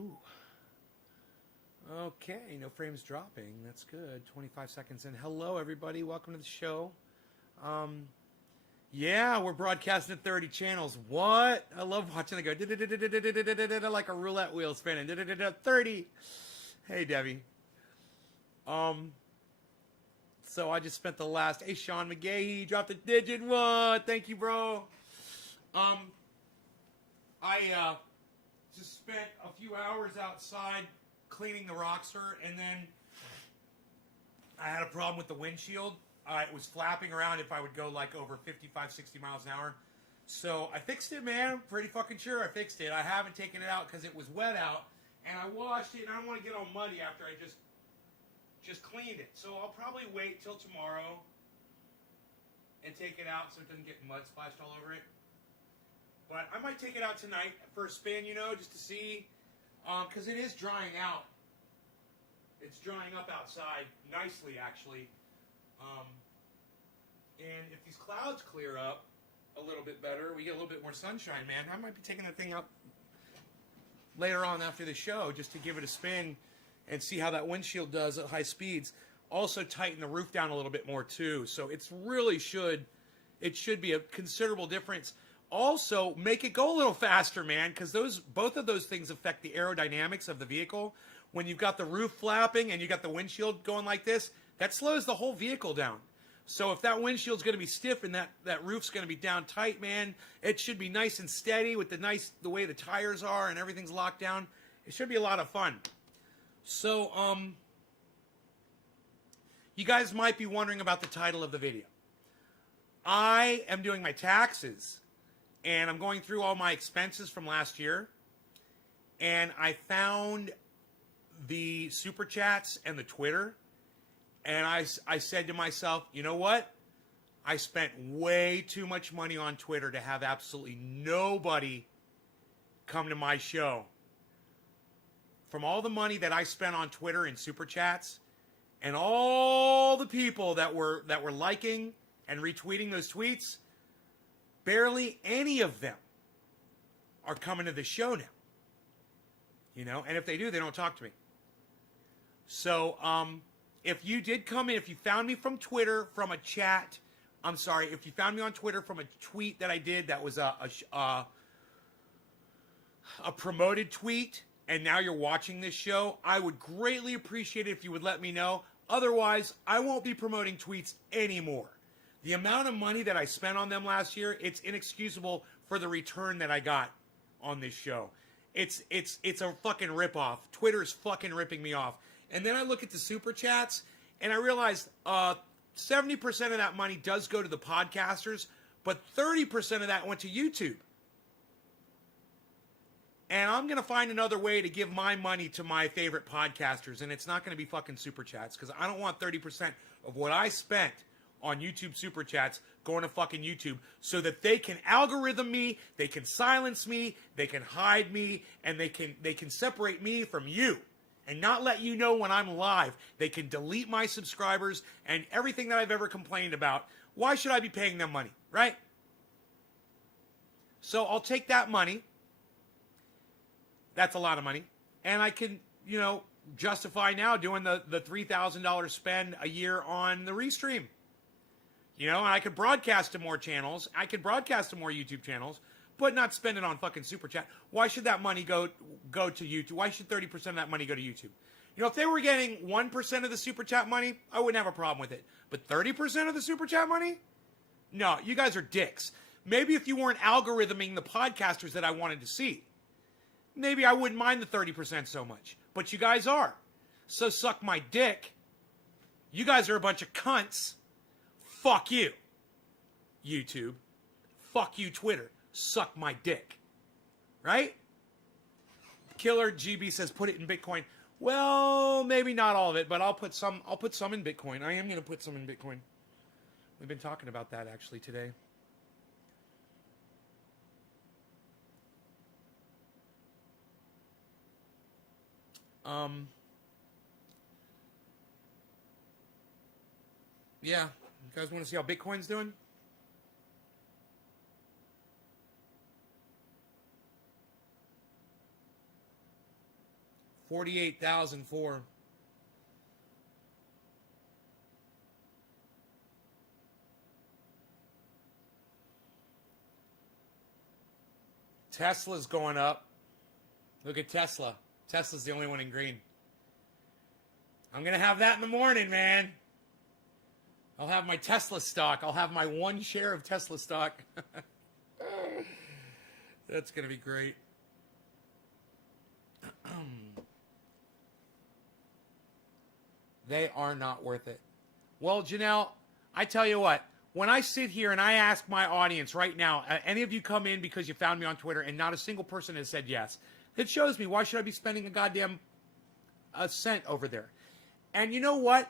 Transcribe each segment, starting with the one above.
Ooh. Okay, no frames dropping. That's good. 25 seconds in. Hello, everybody. Welcome to the show. Yeah, we're broadcasting at 30 channels. What? I love watching it go like a roulette wheel spinning. 30. Hey, Debbie. So I just spent the last. Hey, Sean McGahee dropped a digit one. Thank you, bro. I just spent a few hours outside cleaning the Rockster, and then I had a problem with the windshield. It was flapping around if I would go like over 55, 60 miles an hour. So I fixed it, man. I'm pretty fucking sure I fixed it. I haven't taken it out because it was wet out, and I washed it, and I don't want to get all muddy after I just cleaned it. So I'll probably wait till tomorrow and take it out so it doesn't get mud splashed all over it. But I might take it out tonight for a spin, you know, just to see, because it is drying out. It's drying up outside nicely, actually. And if these clouds clear up a little bit better, we get a little bit more sunshine, man. I might be taking the thing up later on after the show just to give it a spin and see how that windshield does at high speeds. Also tighten the roof down a little bit more too. So it should be a considerable difference. Also, make it go a little faster, man, because both of those things affect the aerodynamics of the vehicle. When you've got the roof flapping and you got the windshield going like this, that slows the whole vehicle down. So if that windshield's going to be stiff and that roof's going to be down tight, man, it should be nice and steady with the way the tires are and everything's locked down. It should be a lot of fun. So, you guys might be wondering about the title of the video. I am doing my taxes, and I'm going through all my expenses from last year, and I found the Super Chats and the Twitter, and I said to myself, you know what? I spent way too much money on Twitter to have absolutely nobody come to my show. From all the money that I spent on Twitter and Super Chats, and all the people that were liking and retweeting those tweets, barely any of them are coming to the show now. You know, and if they do, they don't talk to me. So, if you did come in, if you found me from Twitter, from a chat, if you found me on Twitter from a tweet that I did that was a promoted tweet, and now you're watching this show, I would greatly appreciate it if you would let me know. Otherwise, I won't be promoting tweets anymore. The amount of money that I spent on them last year, it's inexcusable for the return that I got on this show. It's a fucking ripoff. Twitter's fucking ripping me off. And then I look at the Super Chats, and I realize 70% of that money does go to the podcasters, but 30% of that went to YouTube. And I'm going to find another way to give my money to my favorite podcasters, and it's not going to be fucking Super Chats, because I don't want 30% of what I spent on YouTube Super Chats going to fucking YouTube so that they can algorithm me, they can silence me, they can hide me, and they can separate me from you and not let you know when I'm live. They can delete my subscribers and everything that I've ever complained about. Why should I be paying them money, right? So I'll take that money. That's a lot of money. And I can, justify now doing the $3,000 spend a year on the Restream. And I could broadcast to more channels. I could broadcast to more YouTube channels, but not spend it on fucking Super Chat. Why should that money go to YouTube? Why should 30% of that money go to YouTube? If they were getting 1% of the Super Chat money, I wouldn't have a problem with it. But 30% of the Super Chat money? No, you guys are dicks. Maybe if you weren't algorithming the podcasters that I wanted to see, maybe I wouldn't mind the 30% so much. But you guys are. So suck my dick. You guys are a bunch of cunts. Fuck you, YouTube. Fuck you, Twitter. Suck my dick. Right? Killer GB says put it in Bitcoin. Well, maybe not all of it, but I'll put some in Bitcoin. I am going to put some in Bitcoin. We've been talking about that actually today. Yeah. You guys want to see how Bitcoin's doing? 48,004. Tesla's going up. Look at Tesla. Tesla's the only one in green. I'm going to have that in the morning, man. I'll have my Tesla stock. I'll have my 1 share of Tesla stock. That's going to be great. They are not worth it. Well, Janelle, I tell you what. When I sit here and I ask my audience right now, any of you come in because you found me on Twitter and not a single person has said yes, it shows me why should I be spending a cent over there? And you know what?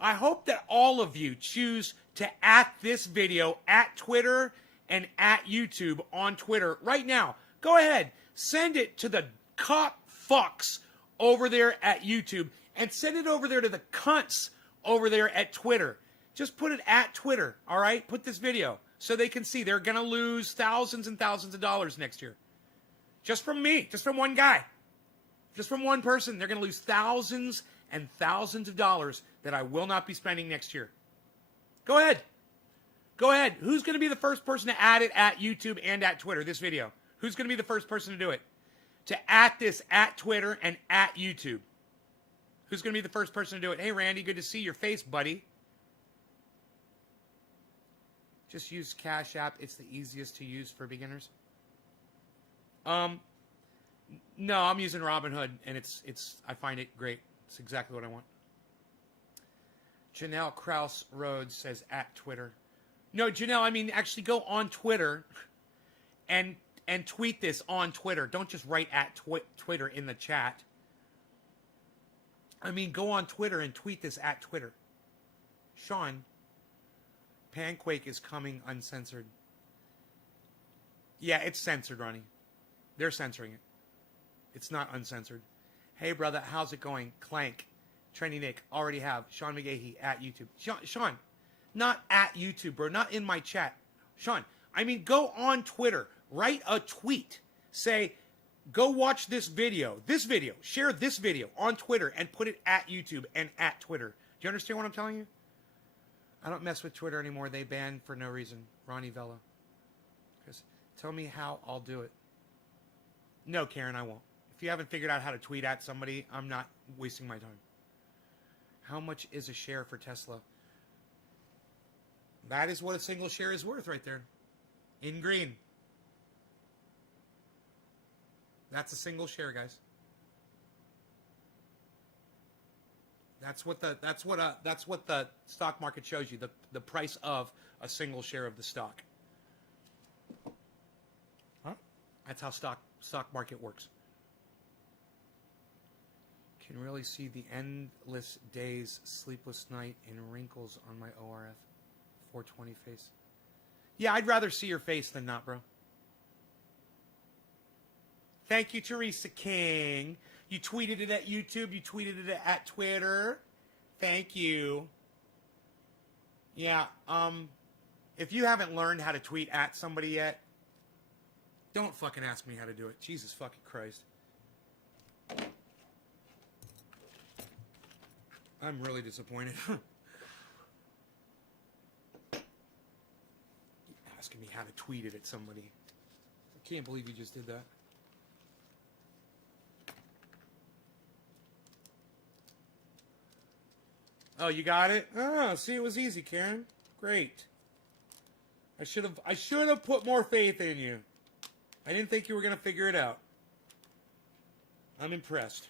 I hope that all of you choose to at this video at Twitter and at YouTube on Twitter right now. Go ahead. Send it to the cop fucks over there at YouTube and send it over there to the cunts over there at Twitter. Just put it at Twitter, all right? Put this video so they can see they're going to lose thousands and thousands of dollars next year. Just from me, just from one guy, just from one person. They're going to lose thousands and thousands of dollars that I will not be spending next year. Go ahead. Go ahead. Who's going to be the first person to add it at YouTube and at Twitter, this video? Who's going to be the first person to do it? To at this at Twitter and at YouTube. Who's going to be the first person to do it? Hey, Randy, good to see your face, buddy. Just use Cash App. It's the easiest to use for beginners. No, I'm using Robinhood, and I find it great. It's exactly what I want. Janelle Krause Rhodes says at Twitter. No, Janelle, I mean actually go on Twitter and tweet this on Twitter. Don't just write at Twitter in the chat. I mean go on Twitter and tweet this at Twitter. Sean, Panquake is coming uncensored. Yeah, it's censored, Ronnie. They're censoring it. It's not uncensored. Hey, brother, how's it going? Clank. Trendy Nick. Already have. Sean McGahee at YouTube. Sean, not at YouTube, bro. Not in my chat. Sean, I mean, go on Twitter. Write a tweet. Say, go watch this video. This video. Share this video on Twitter and put it at YouTube and at Twitter. Do you understand what I'm telling you? I don't mess with Twitter anymore. They ban for no reason. Ronnie Vella. Chris, tell me how I'll do it. No, Karen, I won't. If you haven't figured out how to tweet at somebody, I'm not wasting my time. How much is a share for Tesla? That is what a single share is worth right there. In green. That's a single share, guys. That's what the stock market shows you, the price of a single share of the stock. Huh? That's how stock market works. Can really see the endless days, sleepless night, and wrinkles on my ORF 420 face. Yeah, I'd rather see your face than not, bro. Thank you, Teresa King. You tweeted it at YouTube. You tweeted it at Twitter. Thank you. Yeah, if you haven't learned how to tweet at somebody yet, don't fucking ask me how to do it. Jesus fucking Christ. I'm really disappointed. Asking me how to tweet it at somebody. I can't believe you just did that. Oh, you got it? Oh, see, it was easy, Karen. Great. I should have put more faith in you. I didn't think you were going to figure it out. I'm impressed.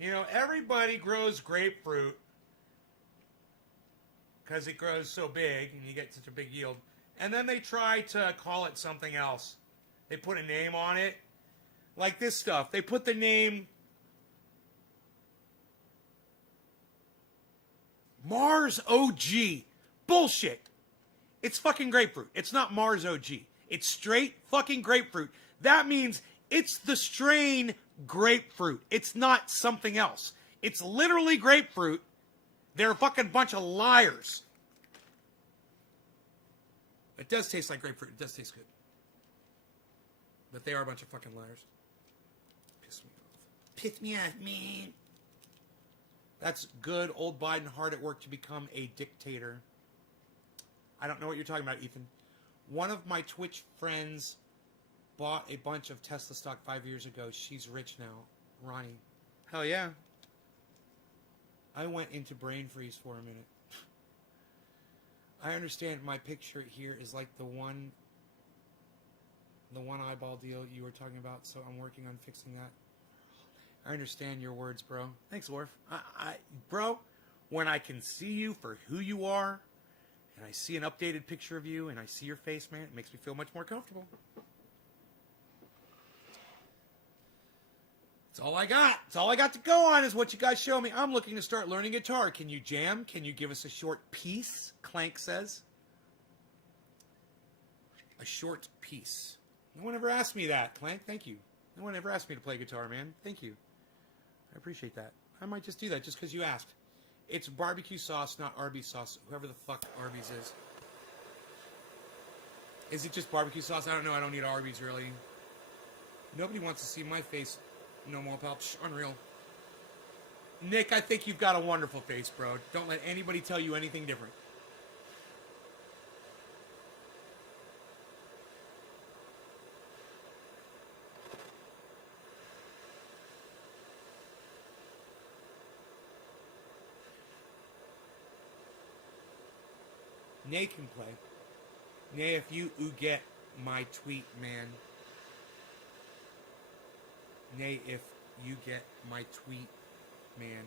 You know, everybody grows grapefruit because it grows so big and you get such a big yield. And then they try to call it something else. They put a name on it. Like this stuff. They put the name Mars OG. Bullshit. It's fucking grapefruit. It's not Mars OG. It's straight fucking grapefruit. That means it's the strain grapefruit. It's not something else. It's literally grapefruit. They're a fucking bunch of liars. It does taste like grapefruit. It does taste good. But they are a bunch of fucking liars. Piss me off. Piss me off, man. That's good old Biden hard at work to become a dictator. I don't know what you're talking about, Ethan. One of my Twitch friends bought a bunch of Tesla stock 5 years ago. She's rich now. Ronnie. Hell yeah. I went into brain freeze for a minute. I understand my picture here is like the one eyeball deal you were talking about, so I'm working on fixing that. I understand your words, bro. Thanks, Worf. Bro, when I can see you for who you are, and I see an updated picture of you, and I see your face, man, it makes me feel much more comfortable. That's all I got. That's all I got to go on is what you guys show me. I'm looking to start learning guitar. Can you jam? Can you give us a short piece? Clank says. A short piece. No one ever asked me that, Clank. Thank you. No one ever asked me to play guitar, man. Thank you. I appreciate that. I might just do that just because you asked. It's barbecue sauce, not Arby's sauce. Whoever the fuck Arby's is. Is it just barbecue sauce? I don't know. I don't need Arby's, really. Nobody wants to see my face. No more, pal. Psh, unreal. Nick, I think you've got a wonderful face, bro. Don't let anybody tell you anything different. Nay can play. Nay, if you get my tweet, man. Nay, if you get my tweet, man.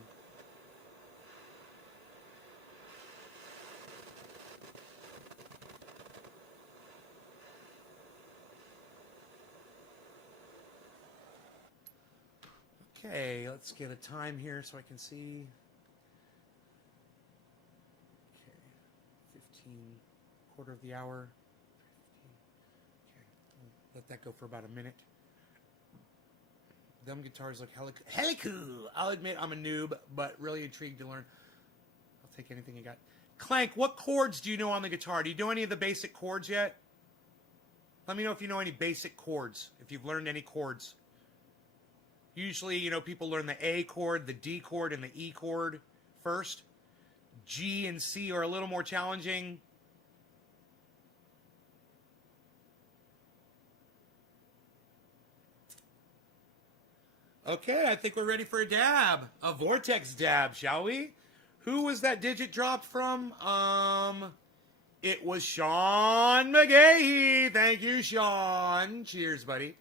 Okay, let's get a time here so I can see. Okay, 15, quarter of the hour. 15. Okay, let that go for about a minute. Them guitars look hella cool. I'll admit I'm a noob, but really intrigued to learn. I'll take anything you got. Clank, what chords do you know on the guitar? Do you know any of the basic chords yet? Let me know if you know any basic chords, if you've learned any chords. Usually, you know, people learn the A chord, the D chord, and the E chord first. G and C are a little more challenging. Okay, I think we're ready for a dab. A vortex dab, shall we? Who was that digit dropped from? It was Sean McGahee. Thank you, Sean. Cheers, buddy.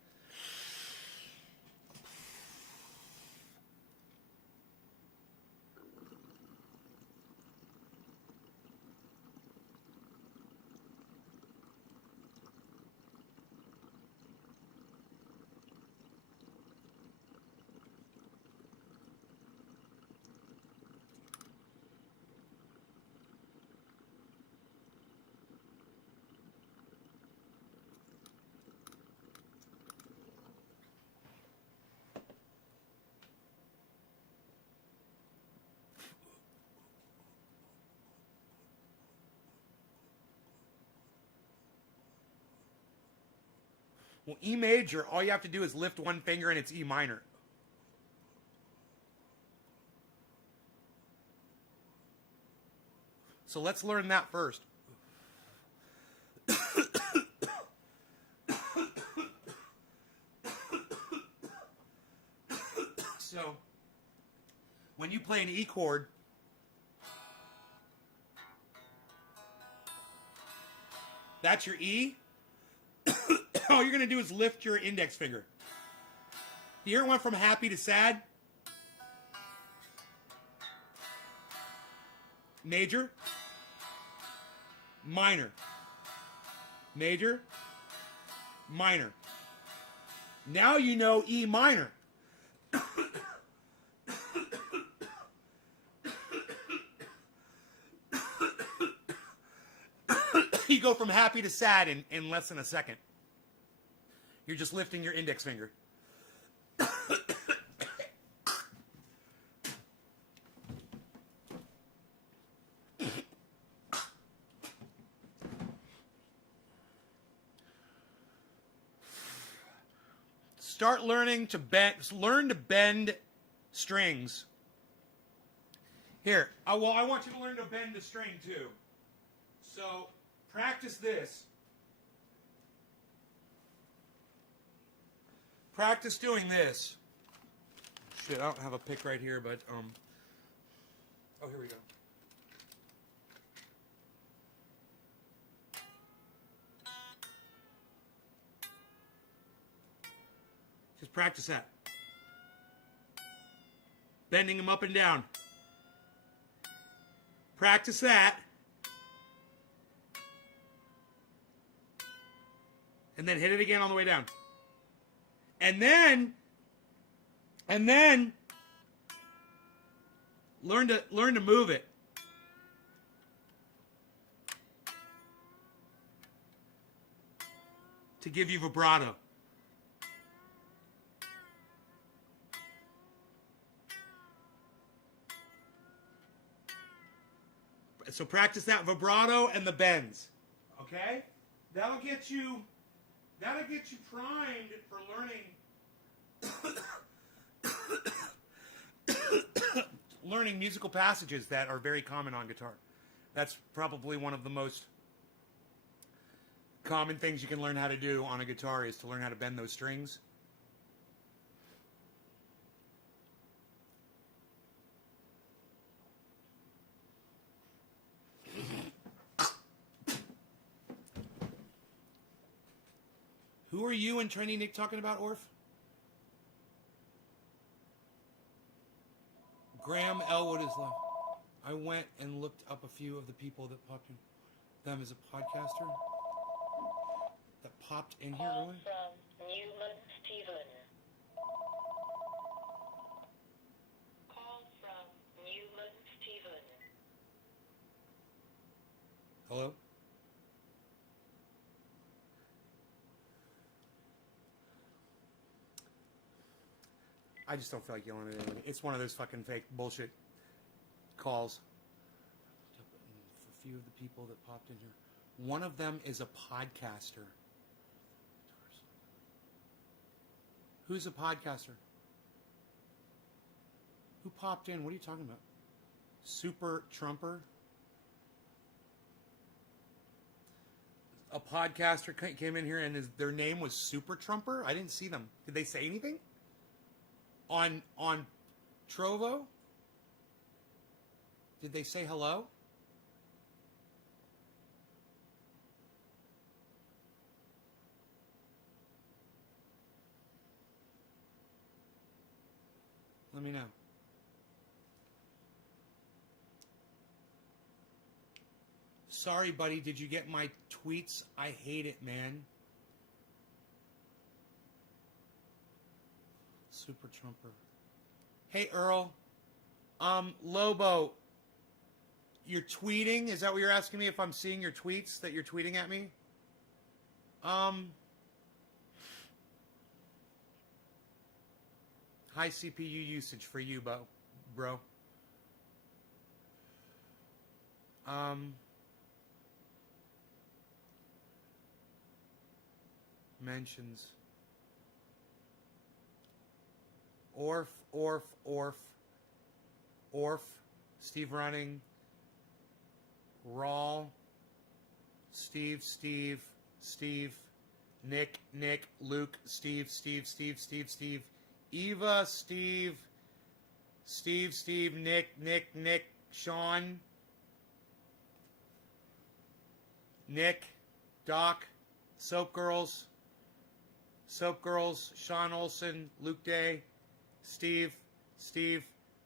Well, E major, all you have to do is lift one finger and it's E minor. So let's learn that first. So, when you play an E chord, that's your E. All you're going to do is lift your index finger. You hear it went from happy to sad? Major. Minor. Major. Minor. Now you know E minor. You go from happy to sad in less than a second. You're just lifting your index finger. Start learning to bend. Learn to bend strings. Here, well, I want you to learn to bend the string too. So practice this. Practice doing this. Shit, I don't have a pick right here, but oh, here we go. Just practice that. Bending them up and down. Practice that. And then hit it again on the way down. And then learn to move it. To give you vibrato. So practice that vibrato and the bends. Okay? That'll get you primed for learning musical passages that are very common on guitar. That's probably one of the most common things you can learn how to do on a guitar is to learn how to bend those strings. Who are you and Trendy Nick talking about, Orf? Graham Elwood is left. I went and looked up a few of the people that popped in. Them as a podcaster that popped in here earlier. From Newman Stephen. Call from Newman Stephen. Hello? I just don't feel like yelling at anyone. It's one of those fucking fake bullshit calls. For a few of the people that popped in here. One of them is a podcaster. Who's a podcaster? Who popped in? What are you talking about? Super Trumper? A podcaster came in here and their name was Super Trumper? I didn't see them. Did they say anything? On Trovo? Did they say hello? Let me know. Sorry, buddy. Did you get my tweets? I hate it, man. Super Trumper. Hey, Earl. Lobo. You're tweeting? Is that what you're asking me? If I'm seeing your tweets that you're tweeting at me? High CPU usage for you, bro. Mentions. Orf. Steve Running. Rawl. Steve. Nick. Luke. Steve. Eva. Steve. Nick. Sean. Nick. Doc. Soap Girls. Sean Olson. Luke Day. Steve,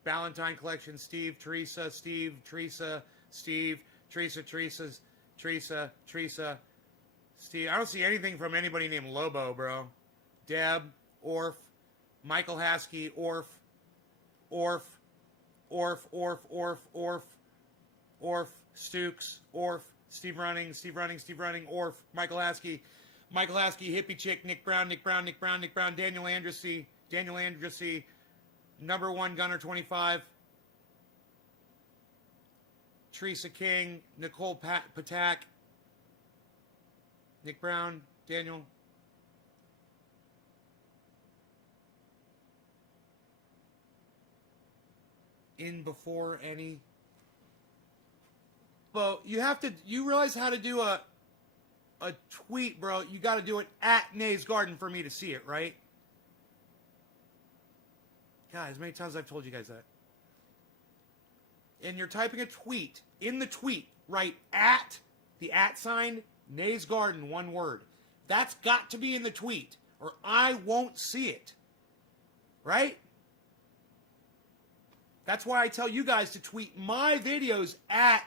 Valentine Collection, Teresa, Steve, Steve, Steve. I don't see anything from anybody named Lobo, bro. Deb, Orf, Michael Haskey, Orf, Stukes, Orf, Steve Running, Orf, Michael Haskey, Hippie Chick, Nick Brown, Daniel Andressy, number one Gunner 25, Teresa King, Nicole Patak, Nick Brown, Daniel. in before any. Well, you realize how to do a tweet, bro. You got to do it at Nay's Garden for me to see it, right? God, as many times I've told you guys that. And you're typing a tweet. In the tweet, write at, the at sign, Nay's Garden, one word. That's got to be in the tweet, or I won't see it. Right? That's why I tell you guys to tweet my videos at,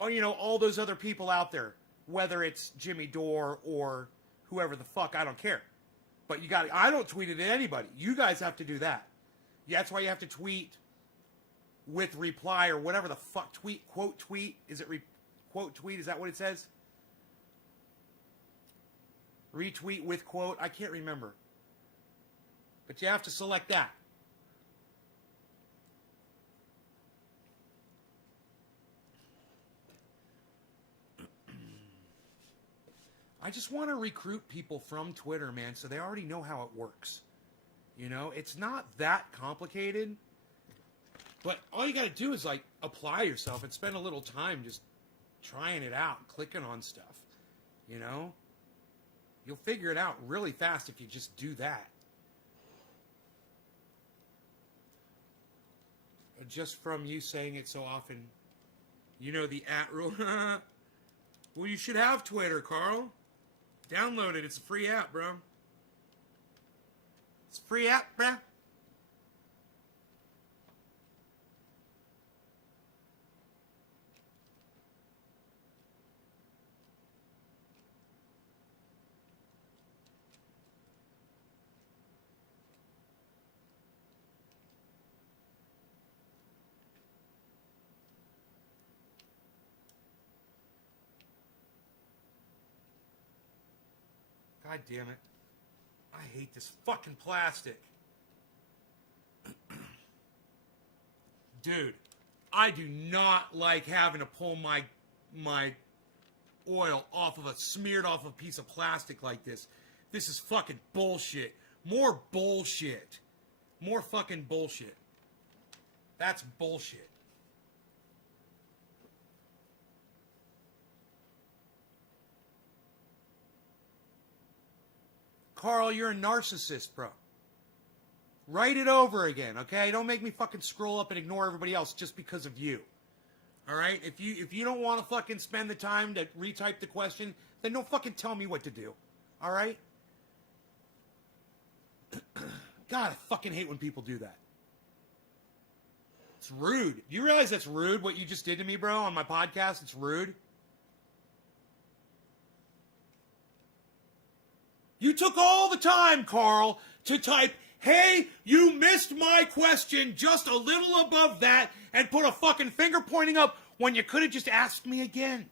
all those other people out there. Whether it's Jimmy Dore or whoever the fuck, I don't care. But I don't tweet it at anybody. You guys have to do that. Yeah, that's why you have to tweet with reply or whatever the fuck. Quote tweet. Is it quote tweet? Is that what it says? Retweet with quote. I can't remember. But you have to select that. I just want to recruit people from Twitter, man, so they already know how it works. It's not that complicated. But all you got to do is, apply yourself and spend a little time just trying it out, clicking on stuff. You'll figure it out really fast if you just do that. Just from you saying it so often, the at rule. Well, you should have Twitter, Carl. Download it. It's a free app, bro. It's a free app, bro. God damn it. I hate this fucking plastic. Dude, I do not like having to pull my oil smeared off a piece of plastic like this. This is fucking bullshit. More bullshit. More fucking bullshit. That's bullshit. Carl, you're a narcissist, bro. Write it over again, okay? Don't make me fucking scroll up and ignore everybody else just because of you. All right? If you don't want to fucking spend the time to retype the question, then don't fucking tell me what to do. All right? God, I fucking hate when people do that. It's rude. Do you realize that's rude, what you just did to me, bro, on my podcast? It's rude. You took all the time, Carl, to type, hey, you missed my question just a little above that, and put a fucking finger pointing up when you could have just asked me again.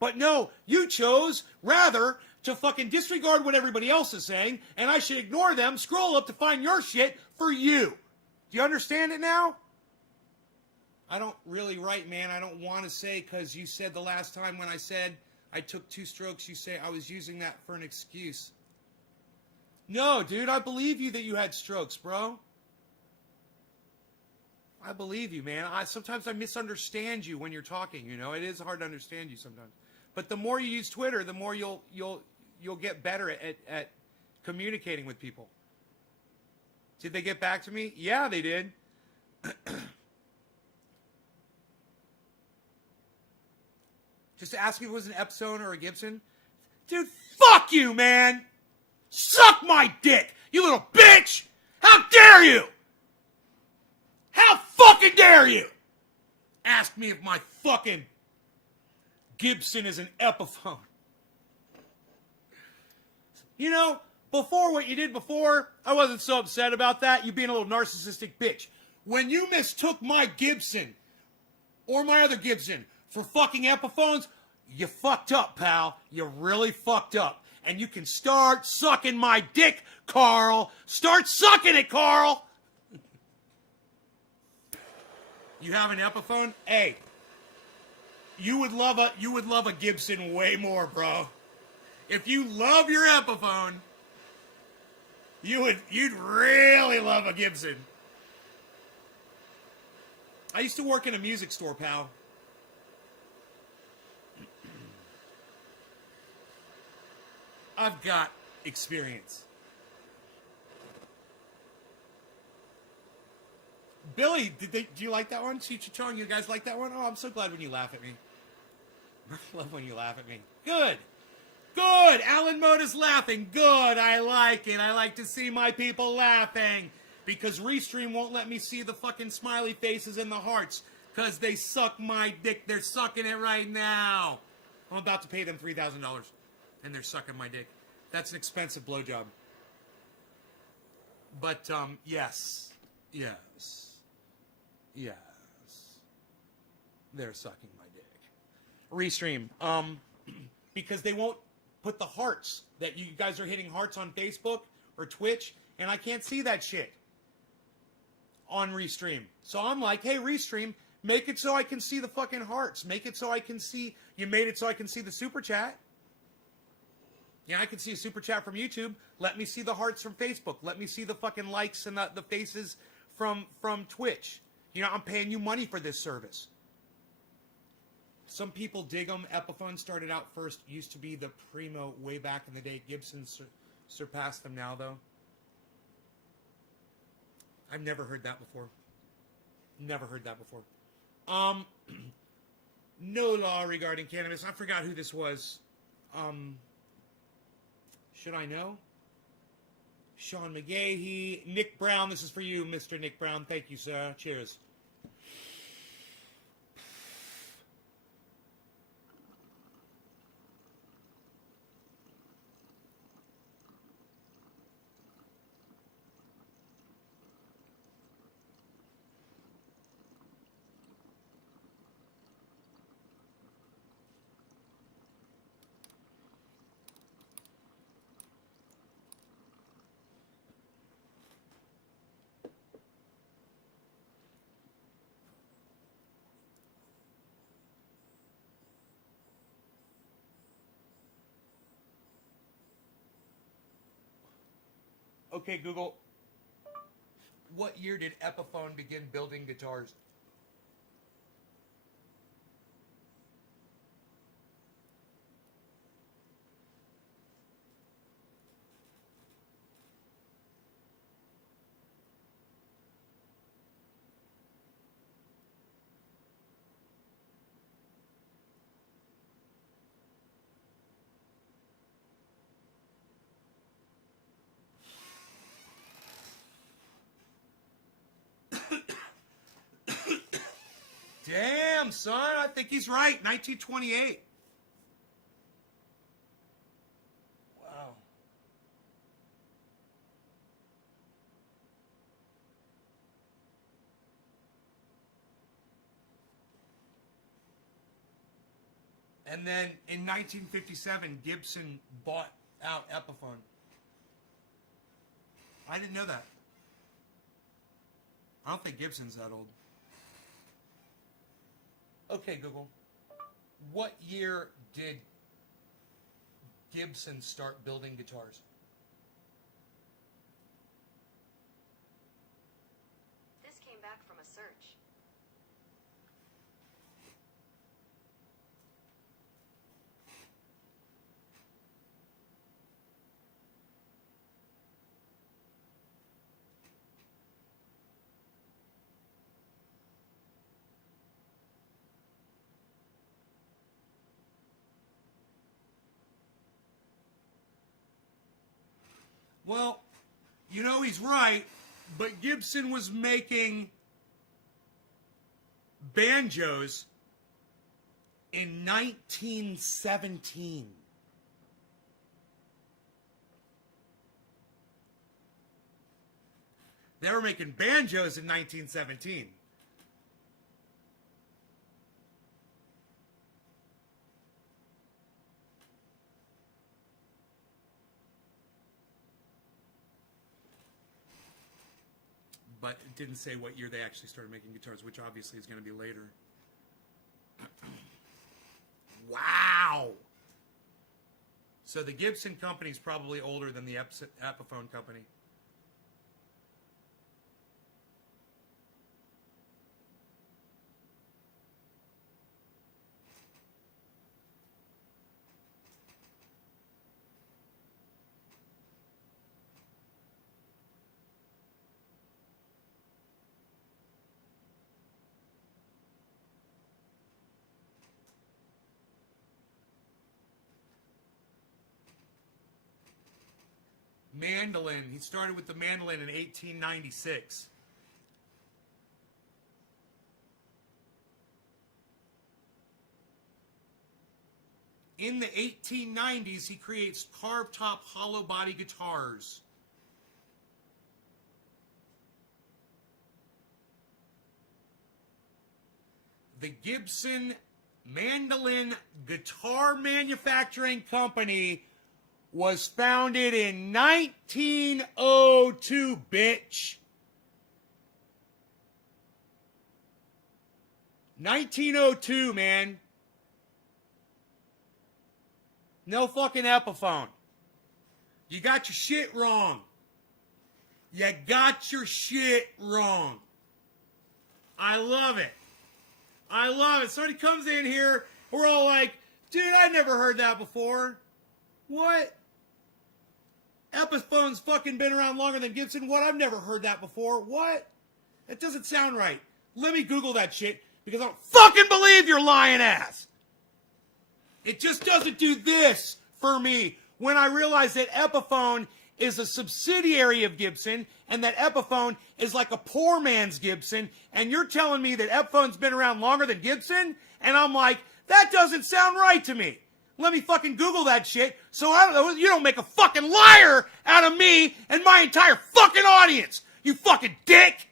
But no, you chose, rather, to fucking disregard what everybody else is saying, and I should ignore them, scroll up to find your shit for you. Do you understand it now? I don't really write, man. I don't want to say, because you said the last time when I said I took 2 strokes, you say I was using that for an excuse. No, dude, I believe you that you had strokes, bro. I believe you, man. Sometimes I misunderstand you when you're talking, It is hard to understand you sometimes. But the more you use Twitter, the more you'll get better at communicating with people. Did they get back to me? Yeah, they did. Just ask me if it was an Epson or a Gibson. Dude, fuck you, man! Suck my dick, you little bitch! How dare you! How fucking dare you! Ask me if my fucking Gibson is an Epiphone. Before what you did before, I wasn't so upset about that. You being a little narcissistic bitch. When you mistook my Gibson, or my other Gibson, for fucking Epiphones, you fucked up, pal. You really fucked up. And you can start sucking my dick, Carl. Start sucking it, Carl. You have an Epiphone? Hey, you would love a Gibson way more, bro. If you love your Epiphone, you'd really love a Gibson. I used to work in a music store, pal. I've got experience. Billy, do you like that one? Cheech Chong, you guys like that one? Oh, I'm so glad when you laugh at me. I love when you laugh at me. Good. Good. Alan Moda's laughing. Good. I like it. I like to see my people laughing. Because Restream won't let me see the fucking smiley faces and the hearts. Because they suck my dick. They're sucking it right now. I'm about to pay them $3,000. And they're sucking my dick. That's an expensive blowjob. But, yes. Yes. Yes. They're sucking my dick. Restream. Because they won't put the hearts that you guys are hitting hearts on Facebook or Twitch, and I can't see that shit on Restream. So I'm like, hey, Restream, make it so I can see the fucking hearts. Make it so I can see, you made it so I can see the super chat. Yeah, I can see a super chat from YouTube. Let me see the hearts from Facebook. Let me see the fucking likes and the faces from Twitch. You know, I'm paying you money for this service. Some people dig them. Epiphone started out first. Used to be the primo way back in the day. Gibson surpassed them now, though. I've never heard that before. Never heard that before. No law regarding cannabis. I forgot who this was. Should I know? Sean McGahee. Nick Brown. This is for you, Mr. Nick Brown. Thank you, sir. Cheers. Okay, Google. What year did Epiphone begin building guitars? Damn, son, I think he's right. 1928. Wow. And then in 1957, Gibson bought out Epiphone. I didn't know that. I don't think Gibson's that old. Okay, Google. What year did Gibson start building guitars? This came back from a search. Well, you know he's right, but Gibson was making banjos in 1917. They were making banjos in 1917. But it didn't say what year they actually started making guitars, which obviously is going to be later. Wow! So the Gibson company is probably older than the Epiphone company. Mandolin. He started with the mandolin in 1896. In the 1890s, he creates carved top hollow body guitars. The Gibson Mandolin Guitar Manufacturing Company was founded in 1902, bitch. 1902, man. No fucking Epiphone. You got your shit wrong. You got your shit wrong. I love it. I love it. Somebody comes in here, we're all like, dude, I never heard that before. What? Epiphone's fucking been around longer than Gibson? What? I've never heard that before. What? That doesn't sound right. Let me Google that shit because I don't fucking believe your lying ass. It just doesn't do this for me when I realize that Epiphone is a subsidiary of Gibson and that Epiphone is like a poor man's Gibson, and you're telling me that Epiphone's been around longer than Gibson? And I'm like, that doesn't sound right to me. Let me fucking Google that shit so you don't make a fucking liar out of me and my entire fucking audience. You fucking dick.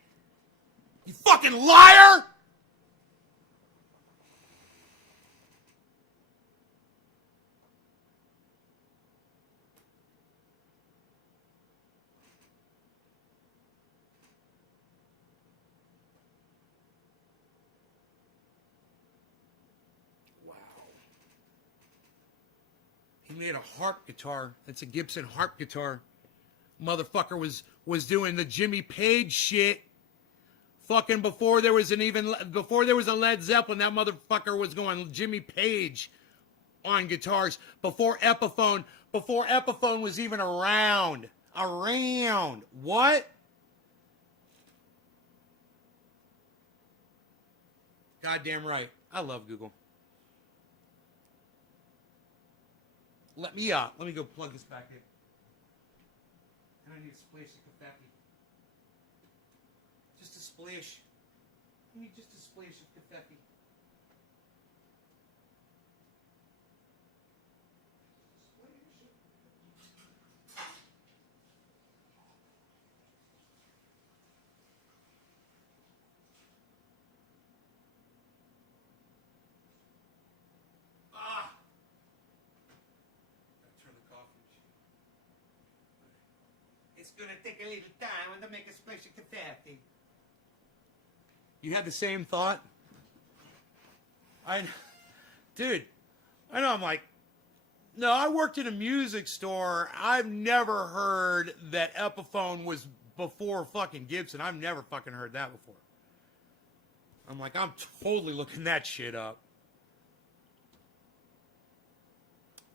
You fucking liar. He made a harp guitar. It's a Gibson harp guitar. Motherfucker was doing the Jimmy Page shit. Fucking before there was a Led Zeppelin, that motherfucker was going Jimmy Page on guitars. Before Epiphone was even around. What? Goddamn right. I love Google. Let me go plug this back in. And I need a splash of confetti. Just a splash. I need just a splash of confetti. It's gonna take a little time to make a splash of confetti. You had the same thought? Dude, I know. I'm like, no, I worked in a music store. I've never heard that Epiphone was before fucking Gibson. I've never fucking heard that before. I'm like, I'm totally looking that shit up.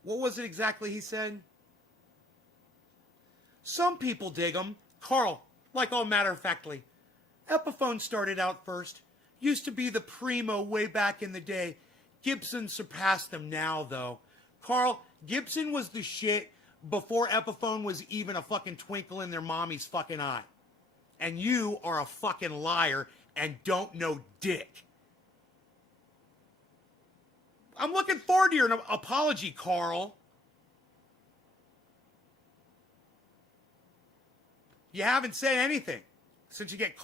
What was it exactly he said? Some people dig them. Carl, like all matter-of-factly. Epiphone started out first. Used to be the primo way back in the day. Gibson surpassed them now, though. Carl, Gibson was the shit before Epiphone was even a fucking twinkle in their mommy's fucking eye. And you are a fucking liar and don't know dick. I'm looking forward to your apology, Carl. You haven't said anything since you got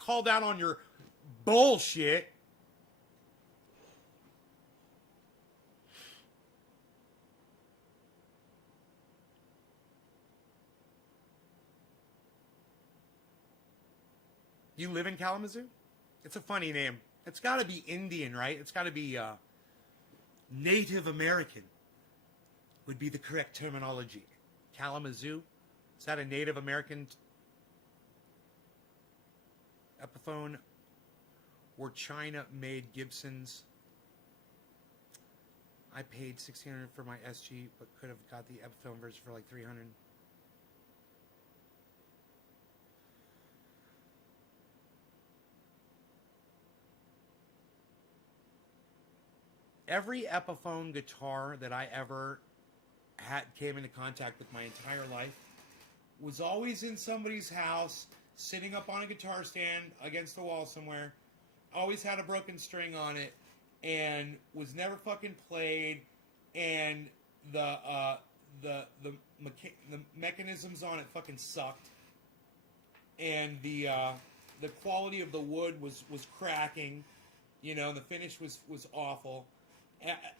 called out on your bullshit. You live in Kalamazoo? It's a funny name. It's got to be Indian, right? It's got to be Native American would be the correct terminology. Kalamazoo? Is that a Native American Epiphone or China made Gibsons? I paid $1,600 for my SG, but could have got the Epiphone version for like $300. Every Epiphone guitar that I ever came into contact with my entire life was always in somebody's house, sitting up on a guitar stand against the wall somewhere. Always had a broken string on it, and was never fucking played. And the mechanisms on it fucking sucked, and the quality of the wood was cracking, you know. And the finish was awful.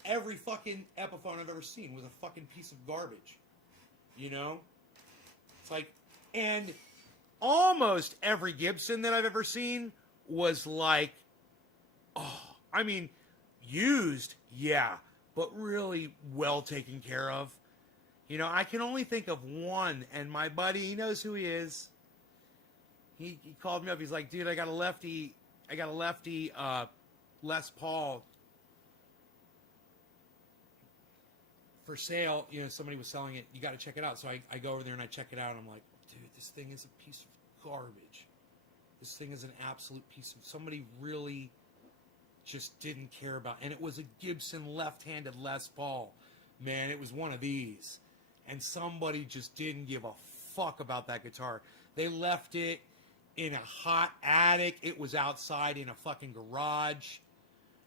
Every fucking Epiphone I've ever seen was a fucking piece of garbage, you know. It's like, and almost every Gibson that I've ever seen was like, oh, I mean, used, yeah, but really well taken care of. You know, I can only think of one, and my buddy, he knows who he is. He called me up. He's like, dude, I got a lefty Les Paul for sale. You know, somebody was selling it. You got to check it out. So I go over there and I check it out. And I'm like, dude, this thing is a piece of garbage. This thing is an absolute piece of... Somebody really just didn't care about... And it was a Gibson left-handed Les Paul. Man, it was one of these. And somebody just didn't give a fuck about that guitar. They left it in a hot attic. It was outside in a fucking garage.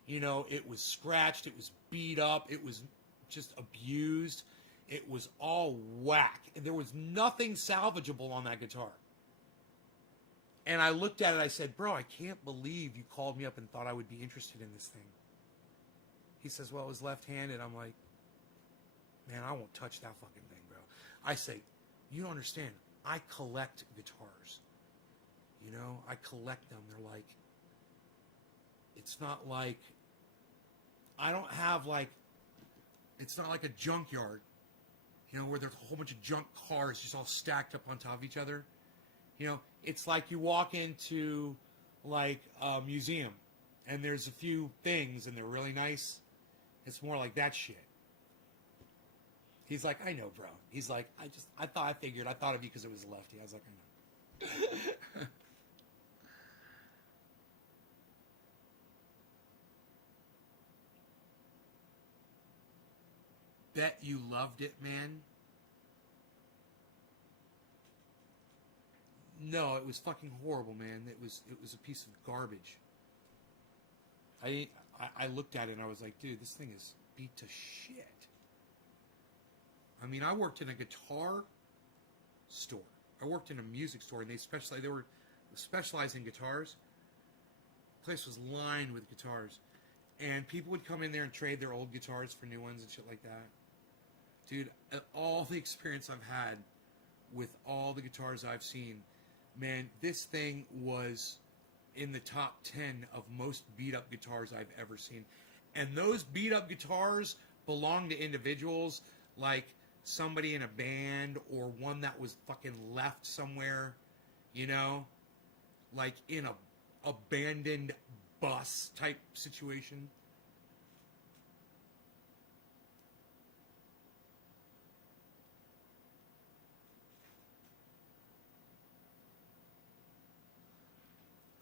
You know, it was scratched. It was beat up. It was just abused. It was all whack. There was nothing salvageable on that guitar. And I looked at it. I said, bro, I can't believe you called me up and thought I would be interested in this thing. He says, well, it was left-handed. I'm like, man, I won't touch that fucking thing, bro. I say, you don't understand. I collect guitars. You know, I collect them. They're like, it's not like, I don't have like, it's not like a junkyard, you know, where there's a whole bunch of junk cars just all stacked up on top of each other. You know, it's like you walk into like a museum and there's a few things and they're really nice. It's more like that shit. He's like, I know, bro. He's like, I thought of you because it was a lefty. I was like, I know. Bet you loved it, man. No, it was fucking horrible, man. It was a piece of garbage. I looked at it and I was like, dude, this thing is beat to shit. I mean, I worked in a guitar store. I worked in a music store, and they were specialized in guitars. The place was lined with guitars, and people would come in there and trade their old guitars for new ones and shit like that. Dude, all the experience I've had with all the guitars I've seen, man, this thing was in the top 10 of most beat-up guitars I've ever seen. And those beat-up guitars belong to individuals like somebody in a band or one that was fucking left somewhere, you know, like in a abandoned bus type situation.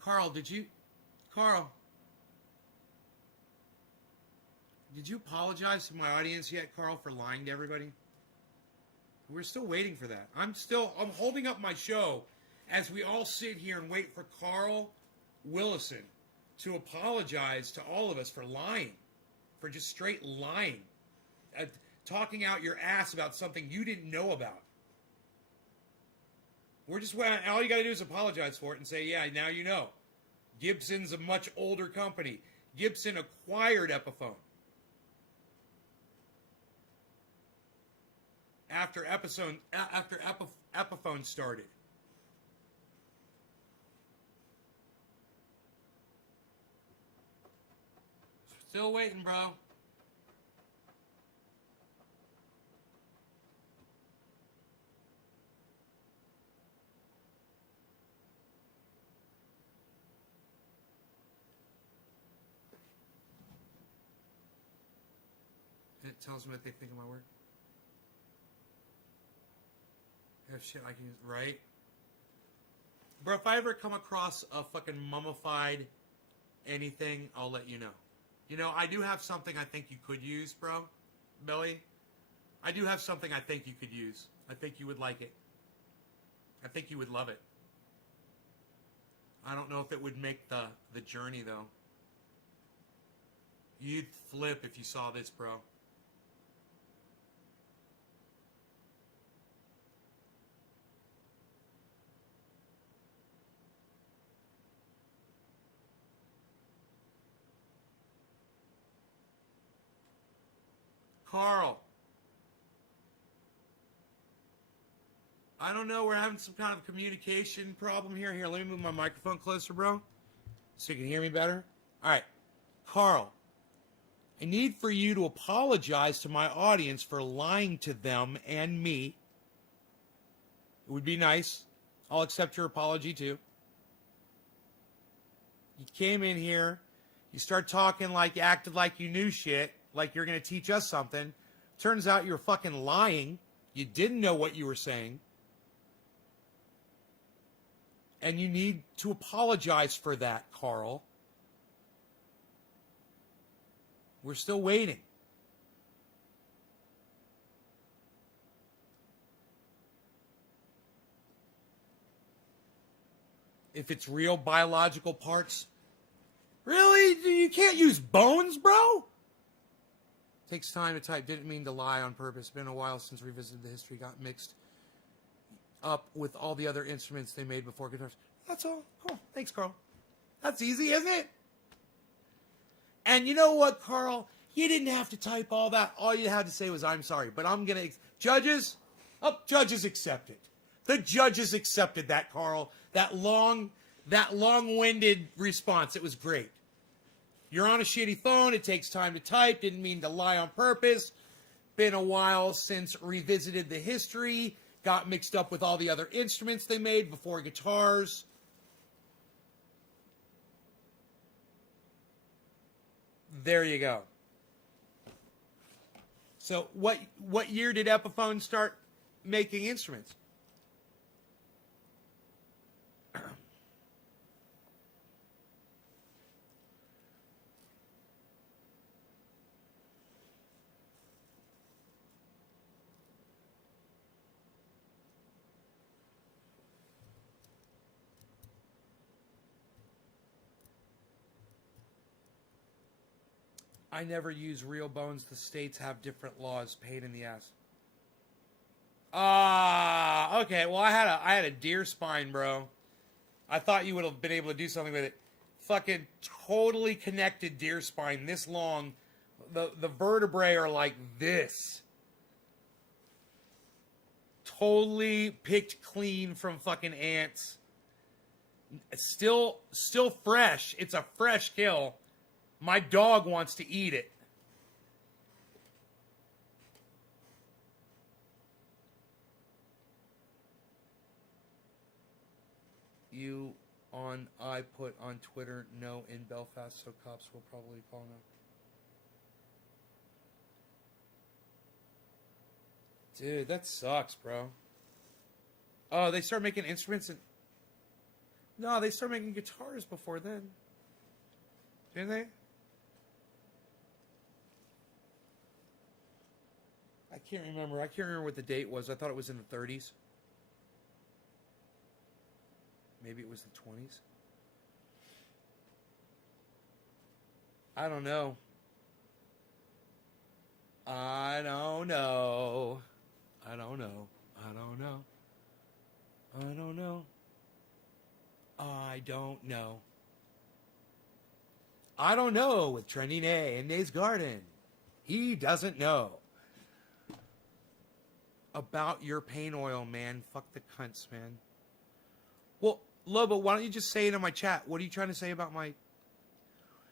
Carl, did you apologize to my audience yet, Carl, for lying to everybody? We're still waiting for that. I'm holding up my show as we all sit here and wait for Carl Willison to apologize to all of us for lying, for just straight lying, talking out your ass about something you didn't know about. All you got to do is apologize for it and say, yeah, now you know. Gibson's a much older company. Gibson acquired Epiphone after Epiphone started. Still waiting, bro. It tells me what they think of my work. If shit I can use, right? Bro, if I ever come across a fucking mummified anything, I'll let you know. You know, I do have something I think you could use, bro. Billy. I do have something I think you could use. I think you would like it. I think you would love it. I don't know if it would make the journey, though. You'd flip if you saw this, bro. Carl. I don't know. We're having some kind of communication problem here. Here, let me move my microphone closer, bro, so you can hear me better. All right. Carl, I need for you to apologize to my audience for lying to them and me. It would be nice. I'll accept your apology, too. You came in here. You start talking like you acted like you knew shit, like you're going to teach us something. Turns out you're fucking lying. You didn't know what you were saying. And you need to apologize for that, Carl. We're still waiting. If it's real biological parts. Really? You can't use bones, bro? Takes time to type. Didn't mean to lie on purpose. Been a while since revisited the history. Got mixed up with all the other instruments they made before guitars. That's all. Cool. Thanks, Carl. That's easy, isn't it? And you know what, Carl? You didn't have to type all that. All you had to say was, I'm sorry. But I'm going to... Judges? Judges accepted. The judges accepted that, Carl. That long-winded response. It was great. You're on a shitty phone. It takes time to type. Didn't mean to lie on purpose. Been a while since revisited the history. Got mixed up with all the other instruments they made before guitars. There you go. So what year did Epiphone start making instruments? I never use real bones. The states have different laws. Pain in the ass. Okay. Well, I had a deer spine, bro. I thought you would have been able to do something with it. Fucking totally connected deer spine, this long. The vertebrae are like this. Totally picked clean from fucking ants. Still fresh. It's a fresh kill. My dog wants to eat it. You on I put on Twitter no in Belfast, so cops will probably call now. Dude, that sucks, bro. Oh, they start making instruments and... No, they start making guitars before then. Didn't they? I can't remember. I can't remember what the date was. I thought it was in the 30s. Maybe it was the 20s. I don't know. I don't know. I don't know. I don't know. I don't know. I don't know. I don't know with Trendy Nay in Nay's Garden. He doesn't know. About your pain oil, man. Fuck the cunts, man. Well, Lobo, why don't you just say it in my chat? What are you trying to say about my...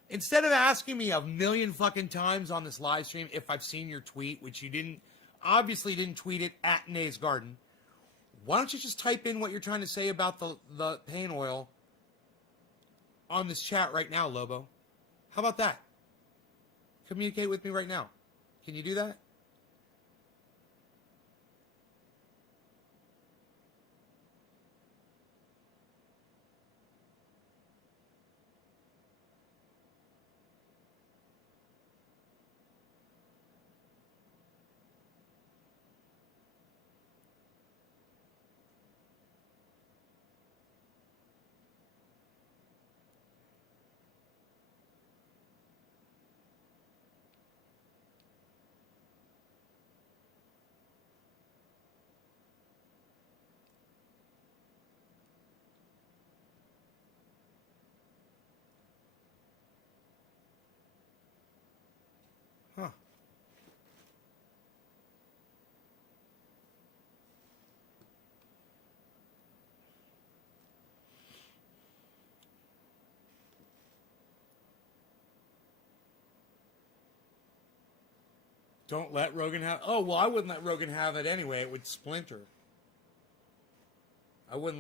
Instead of asking me a million fucking times on this live stream if I've seen your tweet, which you didn't, obviously didn't tweet it at Nay's Garden, why don't you just type in what you're trying to say about the pain oil on this chat right now, Lobo? How about that? Communicate with me right now. Can you do that? Don't let Rogan have. Oh well, I wouldn't let Rogan have it anyway. It would splinter. I wouldn't.